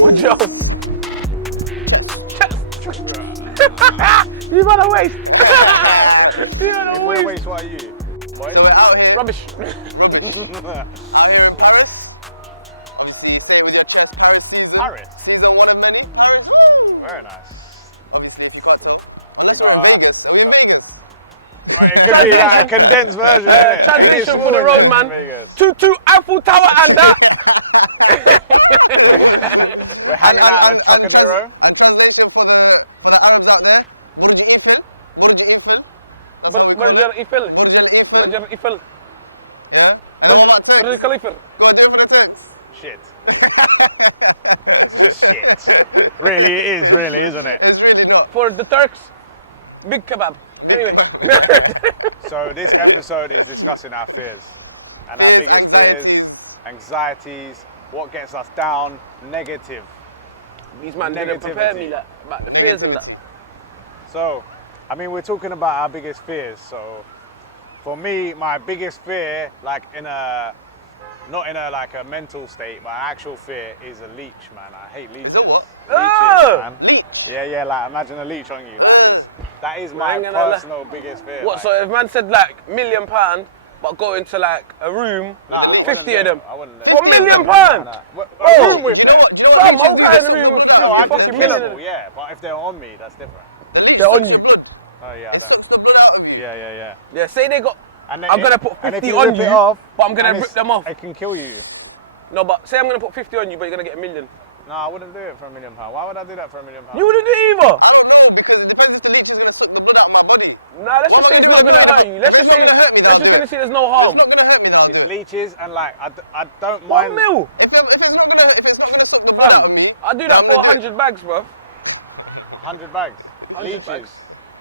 Would you? You better waste. You better waste. What are you? So we're out here. Rubbish. Out here in Paris. Obviously, staying with your chest. Paris season 1 of many. Paris. Very nice. Obviously, it's quite good. We got Vegas. Vegas. It could be like a condensed version, innit? Translation for the road, man. 2-2 Eiffel Tower and that. We're hanging out at Trocadero. A translation for the Arabs out there. Burj Eiffel. Burj Eiffel. Burj Eiffel. Yeah. And what about Turks? Burj Khalifa. Go do it for the Turks. Shit. It's just shit. Really, it is, really, isn't it? It's really not. For the Turks, big kebab. Anyway. So this episode is discussing our fears. And our biggest fears, anxieties, what gets us down, negative. These man didn't prepare me about the fears and that. So, I mean, we're talking about our biggest fears. So, for me, my biggest fear, like not in a like a mental state, my actual fear is a leech, man. I hate leeches. Is it what? Leeches, man. Leech? Yeah, like imagine a leech on you. That is my personal biggest fear. What, so if man said like £1 million, but go into like a room with 50 of them? I wouldn't. For £1 million? A room with them? Some old guy in the room with No, I'm just fucking million. killable, yeah. But if they're on me, that's different. The leech They're on sucks you. the blood. Oh yeah, It sucks the blood out of you. Yeah. Yeah, say they got, And then I'm going to put and if 50 you on rip you, it off, but I'm going and to rip them off. It can kill you. No, but say I'm going to put 50 on you, but you're going to get £1 million. No, I wouldn't do it for £1 million. Why would I do that for £1 million? You wouldn't do it either. I don't know, because it depends if the leech is going to suck the blood out of my body. Nah, let's just say it's not going to hurt you. Let's just say there's no harm. It's not going to hurt me now. It's leeches and like I don't £1 mind. mil? If it's not going to suck the blood out of me, I'll do that for 100 bags, bro. 100 bags. 100 Leeches. bags.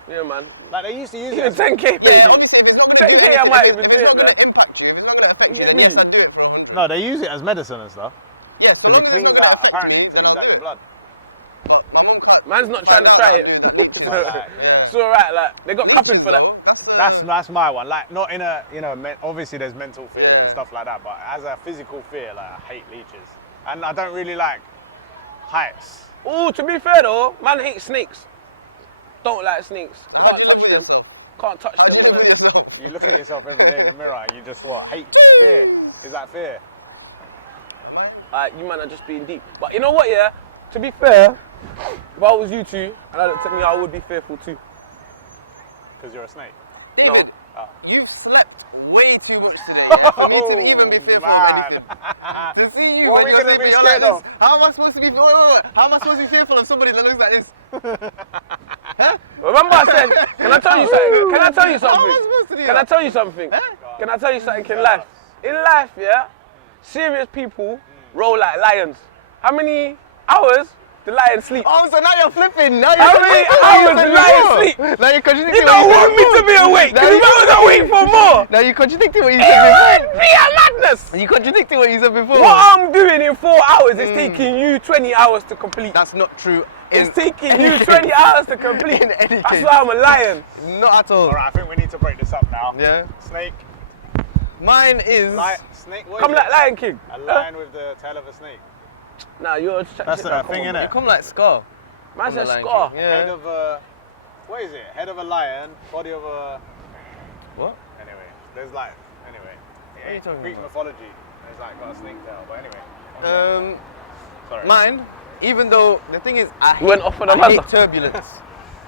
Yeah, man. Like they used to use Even it. 10k, baby. yeah, obviously if it's not going to 10k, I might even do it, If it's not man. going to impact you, if it's not going to affect you, Yeah, then me. yes, I'd do it for 100. No, they use it as medicine and stuff. Yeah, so Because long it as cleans it's not gonna out. affect Apparently, you, it then cleans I'll out do your it. blood. But my mum can't. Man's not trying to try it. Yeah. It's alright, like, they got cupping for that. That's my one. Like not in a obviously there's mental fears and stuff like that, but as a physical fear, like I hate leeches, and I don't really like heights. Oh, to be fair though, man hates snakes. Don't like snakes. Can't touch them. Can't touch them. Innit? You look at yourself every day in the mirror and you just hate fear. Is that fear? You man are just being deep. But you know what, yeah? To be fair, if I was you two, and I looked at me, I would be fearful too. Because you're a snake. No. You've slept way too much today, yeah, for me to even be fearful of anything. To see you, What when are we you're gonna be sleeping, scared you're of? like this. How am I supposed to be? Wait. How am I supposed to be fearful of somebody that looks like this? Huh? Remember I said, can I tell you something? Can I tell you How am I something? supposed to do Can I that? tell you something? Can I tell you something in life? In life, yeah, serious people roll like lions. How many hours The lion sleep. Oh, so now you're flipping. Now How many hours did lion sleep? Now you're contradicting. You don't want me to be awake, because if I was awake for more. Now you're contradicting what you said before. Be a madness. You contradicting what you said before. What I'm doing in 4 hours is taking you 20 hours to complete. That's not true. It's taking you 20 hours to complete. In any That's case. why I'm a lion. Not at all. All right, I think we need to break this up now. Yeah. Snake. Mine is. Snake. What Come is like it? Lion King. A lion with the tail of a snake. Nah, you're That's the thing, innit? You come like Scar. Man from said the Lion Scar. King. Head Yeah. of a. What is it? Head of a lion, body of a. What? Anyway, there's like. Anyway. What are you talking Greek about? mythology. There's like got a snake tail, but anyway. Sorry. Mine. Even though the thing is, I Went off on a hate mother. turbulence.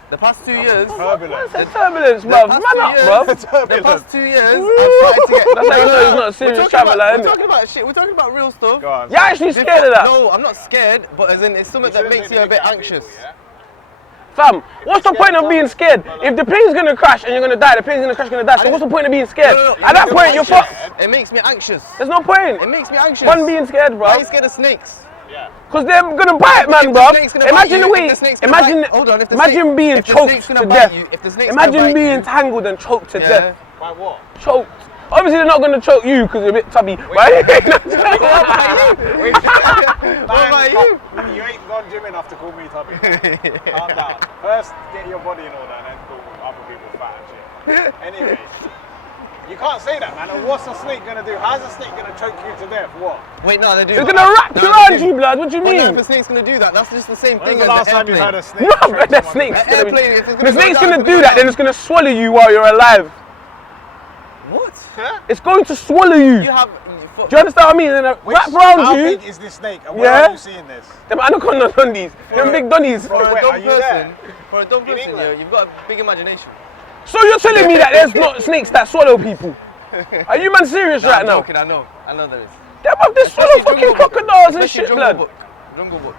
The past 2 years. Turbulence. That's turbulence, bruv. Man up, bruv. The past 2 years, I've started to get. That's how you know it's not a serious We're traveller, talking innit? about shit. We're talking about real stuff. Go on. You're actually scared of that. No, I'm not scared, but as in it's something that makes you a bit anxious. Fam, what's the point of being scared? If the plane's gonna crash and you're gonna die, the plane's gonna crash, you're gonna die. So what's the point of being scared? No, At that point, you're fucked. It makes me anxious. There's no point. It makes me anxious. One being scared, Why are bro. you scared of snakes? Yeah. Because they're gonna bite, man, If bro. the snake's gonna bite Imagine you, the if way. the snake's gonna Imagine. bite- hold on, if the Imagine snake- being if the choked snake's to gonna bite death. you, if the snake's gonna Imagine bite being you- tangled and choked to Yeah. death. By what? Choked. Obviously, they're not gonna choke you because you're a bit tubby. But What about you? You ain't gone gym enough to call me tubby. Calm down. First, get your body in order and then call other people fat and shit. Anyway, you can't say that, man. And what's a snake gonna do? How's a snake gonna choke you to death? What? Wait, no, they do. It's gonna wrap around you, blood. What do you Well, no, if mean? a snake's gonna do that, that's just the same When's thing the as last an time you airplane. heard a snake? No, choke that someone snake's to death? gonna be. Airplane, if it's The gonna go snake's down, gonna it's do gonna that, go then down. it's gonna swallow you while you're alive. What? It's going to swallow you. You have. Do you understand what I mean? And wrap How around you. big is this snake? And where Yeah. are you seeing this? Them anaconda dondies. Them big donnies. For a Wait, dumb are you there? for a dumb person, England? you've got a big imagination. So you're telling me that there's not snakes that swallow people? Are you man serious right I'm now? joking, I know there is. Them up, they swallow Especially fucking Jungle Book. crocodiles and Especially shit, Jungle blood. Book. Jungle Book.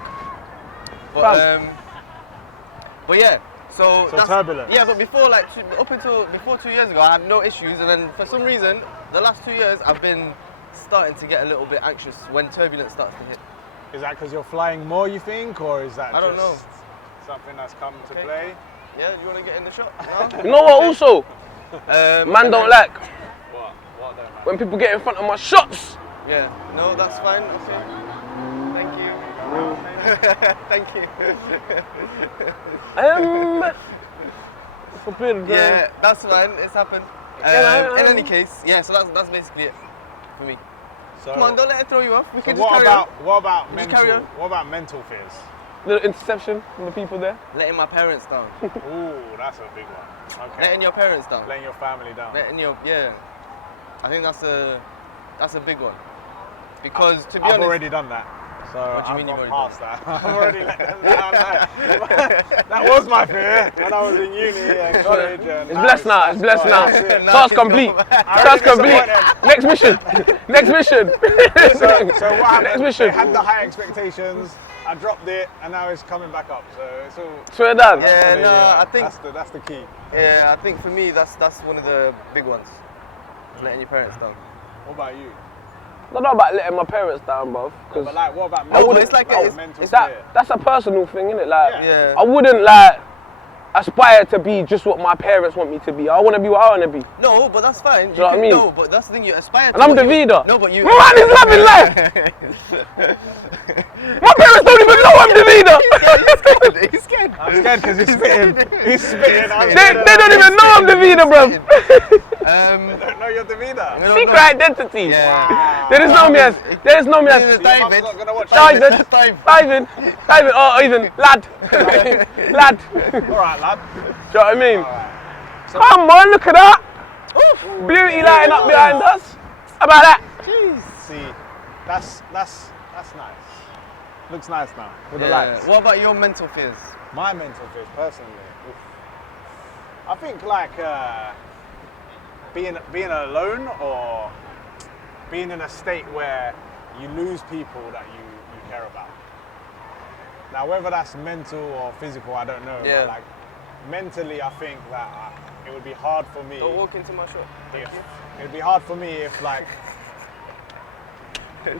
But yeah. So that's, turbulence. Yeah, but before up until before 2 years ago, I had no issues, and then for some reason, the last 2 years, I've been starting to get a little bit anxious when turbulence starts to hit. Is that because you're flying more, you think, or is that I don't know. just something that's come to Okay. play? Yeah, do you want to get in the shot? No? You know what also? Man don't like What? What don't I? when people get in front of my shots. Yeah. No, that's fine. Okay. Thank you. Thank you. Forbid, Yeah, that's fine. It's happened. In any case, yeah. So that's basically it for me. So, Come on, don't let it throw you off. We so can just what carry on. about what about Just mental? carry on. What about mental fears? Little interception from the people there. Letting my parents down. Ooh, that's a big one. Okay. Letting your parents down. Letting your family down. Yeah. I think that's a big one. Because to be I've honest, already done that. So What do you I've mean you've gone already past that. I've already let them down. That was my fear when I was in uni and college. And It's blessed now. It's blessed now. That's it. Task complete. Task complete. Next mission. Next mission. So what happened? Next They mission. had the high expectations. I dropped it, and now it's coming back up. So it's all. Swear down. Yeah, no, yeah, I think that's the key. yeah, I think for me that's one of the big ones. Letting your parents down. What about you? I don't know about letting my parents down, bruv. Because But like, what about No, mental? but it's like mental it's fear? that's a personal thing, innit? Like, Yeah. I wouldn't like aspire to be just what my parents want me to be. I want to be what I want to be. No, but that's fine. Do you know what I mean? No, but that's the thing. You aspire to. And I'm what the you- leader. No, but you. Man is loving life. My parents don't even know I'm the leader. He's scared. I'm scared because he's spitting. He's spitting. They don't even know I'm the leader, bruv. They don't know you're the leader. Secret identity. Yeah. They just know me as. They just know me as. Your mum's not gonna watch Ivan. Ivan. Ivan. Oh, Ivan. Lad. Lad. All right, lad. Do you know what I mean? So, Come on, look at that. Beauty lighting up behind us. How about that? see, that's nice. Looks nice now with the Yeah. lights. What about your mental fears? My mental fears, personally, oof. I think like being alone or being in a state where you lose people that you care about. Now, whether that's mental or physical, I don't know. Yeah. But like mentally, I think that it would be hard for me. Don't walk into my shop. Thank you. It'd be hard for me if like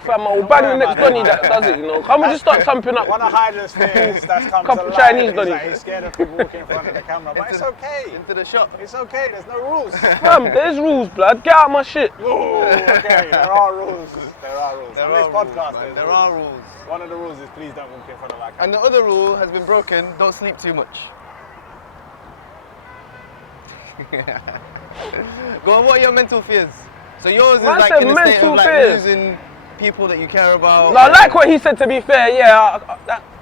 Fam, I'll bang the next Donny that does it, you know. Can't we just start thumping up? One of Hyder's fears that's come Couple to light Chinese is Donnies. that he's scared of people walking in front of the camera, but it's okay. Into the shop. It's okay, there's no rules. Fam, there's rules, blood. Get out of my shit. Oh, okay, there are rules. There are rules. On this podcast, There are rules. One of the rules is please don't walk in front of that camera. And the other rule has been broken, don't sleep too much. Go on, what are your mental fears? So yours is Man like said in the state mental of like fears. losing people that you care about. No, I like what he said, to be fair, yeah,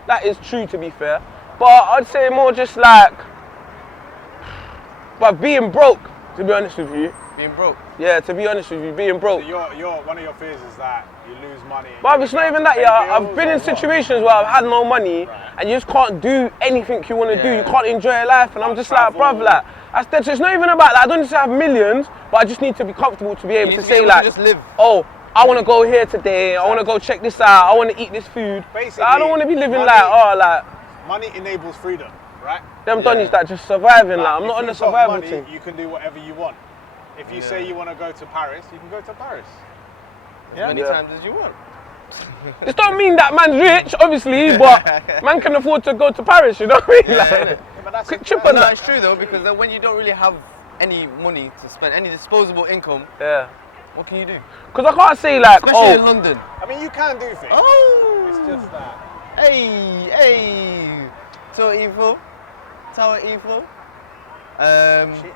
that is true, to be fair. But I'd say more just like, but being broke, to be honest with you. Being broke. Yeah, to be honest with you, being broke. So one of your fears is that you lose money. But it's not even that, yeah. I've been in situations where I've had no money and you just can't do anything you want to do. You can't enjoy your life, and I'm just like, bruv, like, that's dead. So it's not even about that. I don't need to have millions, but I just need to be comfortable to be able to say, like, just live. oh, I want to go here today. I want to go check this out. I want to eat this food. Basically, Like, I don't want to be living money- like, oh, like money enables freedom, right? them Donnies that just surviving. Like, I'm if not on the you've got survival money, thing. you can do whatever you want. If you say you want to go to Paris, you can go to Paris. As many times as you want. This don't mean that man's rich, obviously, but man can afford to go to Paris, you know what I mean? Like, But that's quick chip on No, that. it's true though, because then when you don't really have any money to spend, any disposable income, Yeah. what can you do? Because I can't say like, Especially in oh, London. I mean, you can do things. Oh! It's just that. Hey! Tower Evil. Tower Evil. Shit.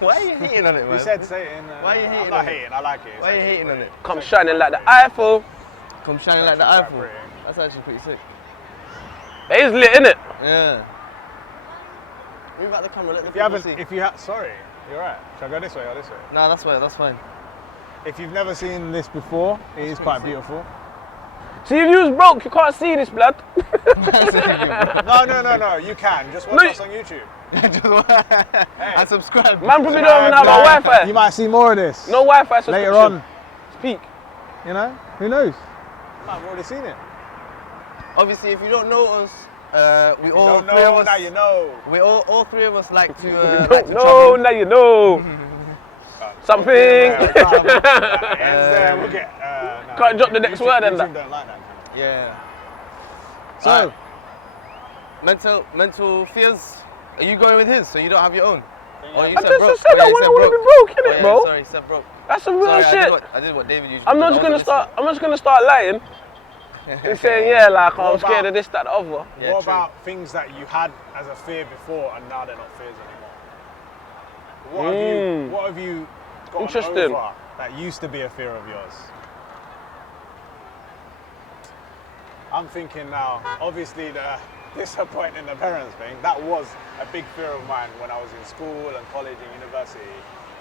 Why are you hating on it, man? You said say it in. Why are you hating I'm not on it? hating. I like it. It's Why are you actually hating on pretty. it? come shining like the Eiffel. Come shining like the actually Eiffel. quite pretty. That's actually pretty sick. It is lit, innit? Yeah. Move back the camera, let the If you people haven't, see. if you have, sorry, you're right. Shall I go this way or this way? Nah, that's fine, that's fine. If you've never seen this before, it is quite beautiful. See, if you was broke, you can't see this, blood. No. You can. Just watch No, us on YouTube. And subscribe. Man probably don't even have a Wi-Fi. You might see more of this. No Wi-Fi subscription. Later on, Speak. you know, who knows? I've already seen it. Obviously, if you don't know us, we You all don't three of know, us. now you know. We all three of us like to. Don't know, now you know. Something. Ends there, we'll get, no. Can't drop the next word and YouTube that. don't like that. Yeah. So, Mental fears. Are you going with his? So you don't have your own? Oh, you I said just broke. said Oh, yeah, I you want said to be broke, innit, Oh, yeah, bro? Sorry, you said broke. That's some real Sorry, shit. I did what David usually I'm not does. just gonna start. I'm just gonna start lying and saying, yeah, like I'm scared of this, that, the other. Yeah, what true. about things that you had as a fear before and now they're not fears anymore? What have you gotten Interesting. over that used to be a fear of yours? I'm thinking now, obviously the disappointing the parents thing, that was a big fear of mine when I was in school and college and university.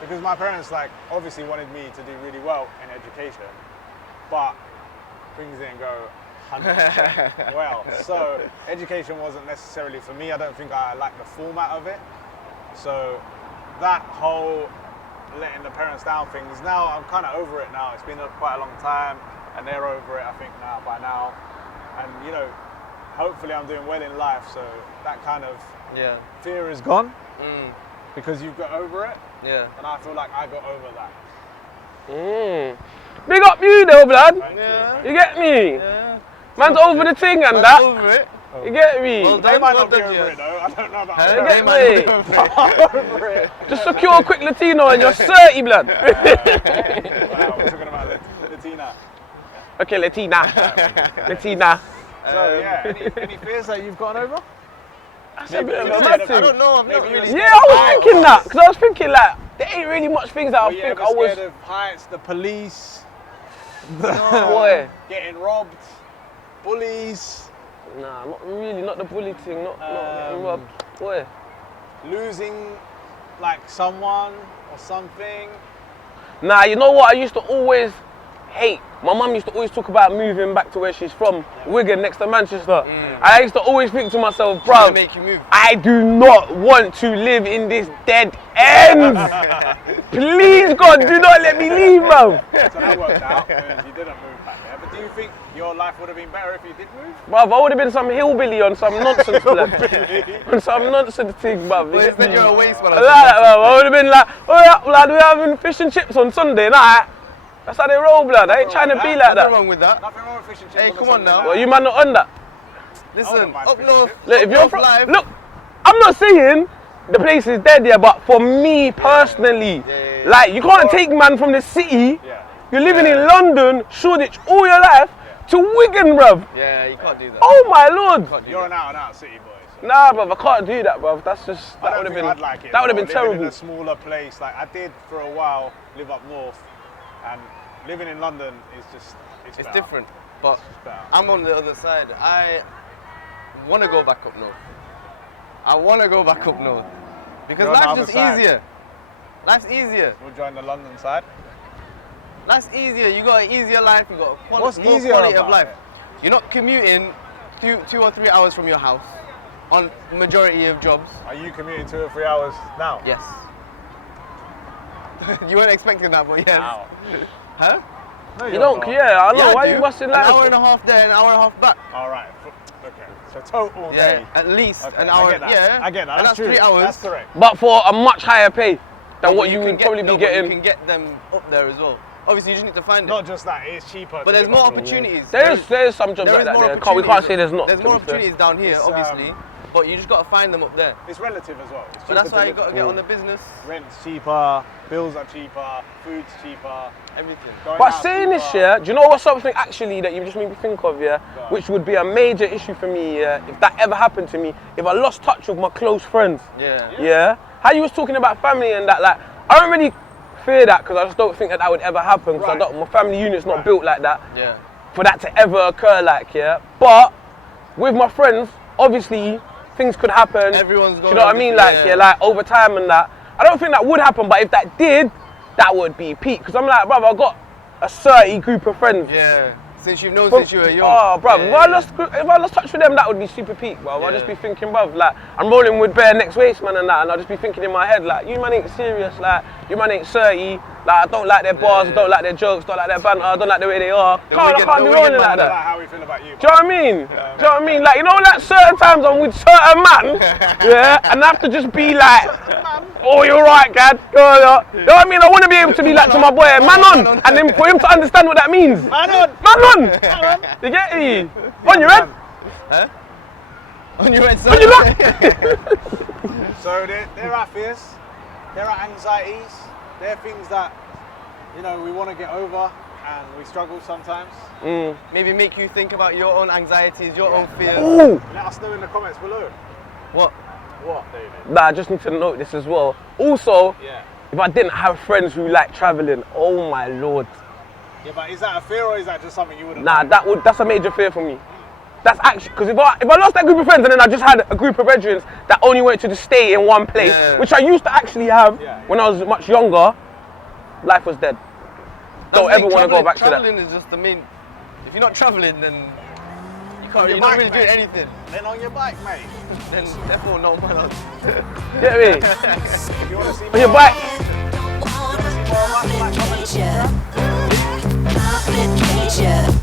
Because my parents obviously wanted me to do really well in education, but things didn't go 100% well. So education wasn't necessarily for me. I don't think I liked the format of it. So that whole letting the parents down thing is now, I'm kind of over it now. It's been quite a long time and they're over it, I think, by now. And you know, hopefully I'm doing well in life, so that kind of fear is gone because you've got over it. Yeah. And I feel like I got over that. Big up you though, blood. Yeah. You get me? Yeah. Man's over the thing and I'm that. over it. You get me? Well They done, might well not be done, over yeah. it though. I don't know about Hey, You that. get they might me? not be over it. Just secure a quick Latino and you're 30, blood. Wow, we're talking about Latina. Okay, Latina. Latina. So yeah, any fears that you've gotten over? That's a bit of a you mad said- I thing. don't know, I've not Maybe really. you're Yeah, I was thinking that. Because I was thinking like, there ain't really much things that I Were you think ever I was. scared of heights, the police, Boy. getting robbed, bullies, Nah, not really. Not the bully thing. Not getting robbed. Boy. losing someone or something? Nah, you know what? I used to always hate. My mum used to always talk about moving back to where she's from, Wigan, next to Manchester. I used to always think to myself, To bruv, make you move. I do not want to live in this dead end. Please, God, do not let me leave, bruv. So that worked out because you didn't move back there. But do you think your life would have been better if you did move? Bruv, I would have been some hillbilly on some nonsense, blood. On some nonsense thing, bruv. But instead you're a waste man. I would have been like, oh yeah, lad, we're having fish and chips on Sunday night. That's how they roll, blood. I ain't trying to be like Nothing that. wrong with that. Nothing wrong with fish and chips. Hey, on a come on Sunday now. night. Well, you man not on that. Listen, mind up fish north, and chips. Look, if up you're north from, live. look, I'm not saying the place is dead, yeah, but for me personally, Yeah. like you can't take man from the city. Yeah. You're living in London, Shoreditch, all your life to Wigan, bruv. Yeah, you can't do that. Oh my lord. Can't do You're that. an out-and-out city boy. So. Nah, bruv, I can't do that, bruv. That's just I that don't would have think been I'd like it. that would have been Living terrible. in a smaller place, like I did for a while, live up north, and living in London is just It's better. different, but better. I'm on the other side. I want to go back up north. I want to go back up north because You're on the life's other just side. easier. Life's easier. We'll join the London side. Life's easier. You got an easier life. You got a What's more easier quality of about life. it? You're not commuting 2 or 3 hours from your house on majority of jobs. Are you commuting 2 or 3 hours now? Yes. You weren't expecting that, but yes. Wow. Huh? No, You don't, yeah, I know. Yeah, Why I you do. busting An hour life? and a half there, an hour and a half back. All right. Okay. So total Yeah, day. at least Okay, an I hour. get that. Yeah, I get that. And That's that's true. 3 hours. That's correct. But for a much higher pay than what you can would get- probably no, be but You getting. can get them up there as well. Obviously, you just need to find it. Not just that, it's cheaper. But to there's live more up north. opportunities. There's some jobs There like is that. more There. We can't opportunities. say there's not. There's to more be fair. opportunities down here, It's, obviously, but you just got to find them up there. It's relative as well. It's So that's cheaper why to you live- got to get on the business, Rent's cheaper, bills are cheaper, food's cheaper. everything. Going But out's saying this, cheaper. yeah, do you know what's something actually that you just made me think of, yeah, which would be a major issue for me, yeah, if that ever happened to me, if I lost touch with my close friends, Yeah. yeah, how you was talking about family and that, like, I don't really fear that because I just don't think that would ever happen because Right. my family unit's not Right. built like that Yeah. for that to ever occur, like, yeah. But with my friends, obviously things could happen. Everyone's Do you going know what I on mean? different- Like, yeah. yeah, like over time and that. I don't think that would happen, but if that did, that would be peak. Because I'm like, brother, I've got a 30 group of friends. Yeah. Since you've known But- since you were young. Oh, bruv, Yeah, if I lost touch with them, that would be super peak, bro. I'll just Yeah. be thinking, bruv, like, I'm rolling with bare next waist, man, and that, and I'll just be thinking in my head, like, you man ain't serious, like, you man ain't 30, like, I don't like their bars, I don't like their jokes, don't like their banter, I don't like the way they are. I can't be the rolling wicked like man, that. Like how we feel about you. Do you know what I mean? Do you know what I mean? Like, you know, like certain times I'm with certain man, yeah, and I have to just be like, oh, you're right, Gad. You know what I mean? I want to be able to be like to my boy, man on, and then for him to understand what that means. Man on! Man on! You get me? On your head? Huh? On your head, On your look? So there are fears, there are anxieties, there are things that, you know, we want to get over and we struggle sometimes. Maybe make you think about your own anxieties, your own fears. Ooh! Let us know in the comments below. What? What, David? Nah, I just need to note this as well. Also, Yeah. if I didn't have friends who like traveling, oh my lord. Yeah, but is that a fear or is that just something you wouldn't Nah, like? that's a major fear for me. That's actually, because if I lost that group of friends and then I just had a group of veterans that only went to just stay in one place, Yeah. which I used to actually have when I was much younger, life was dead. Don't That's the ever want to go thing, back to that. Traveling is just the main. If you're not traveling, then you can't. You're not really doing anything. Then on your bike, mate. Then therefore, no man. Get me? If you want to see On your more, bike. more of us, like, comment and subscribe. Complication.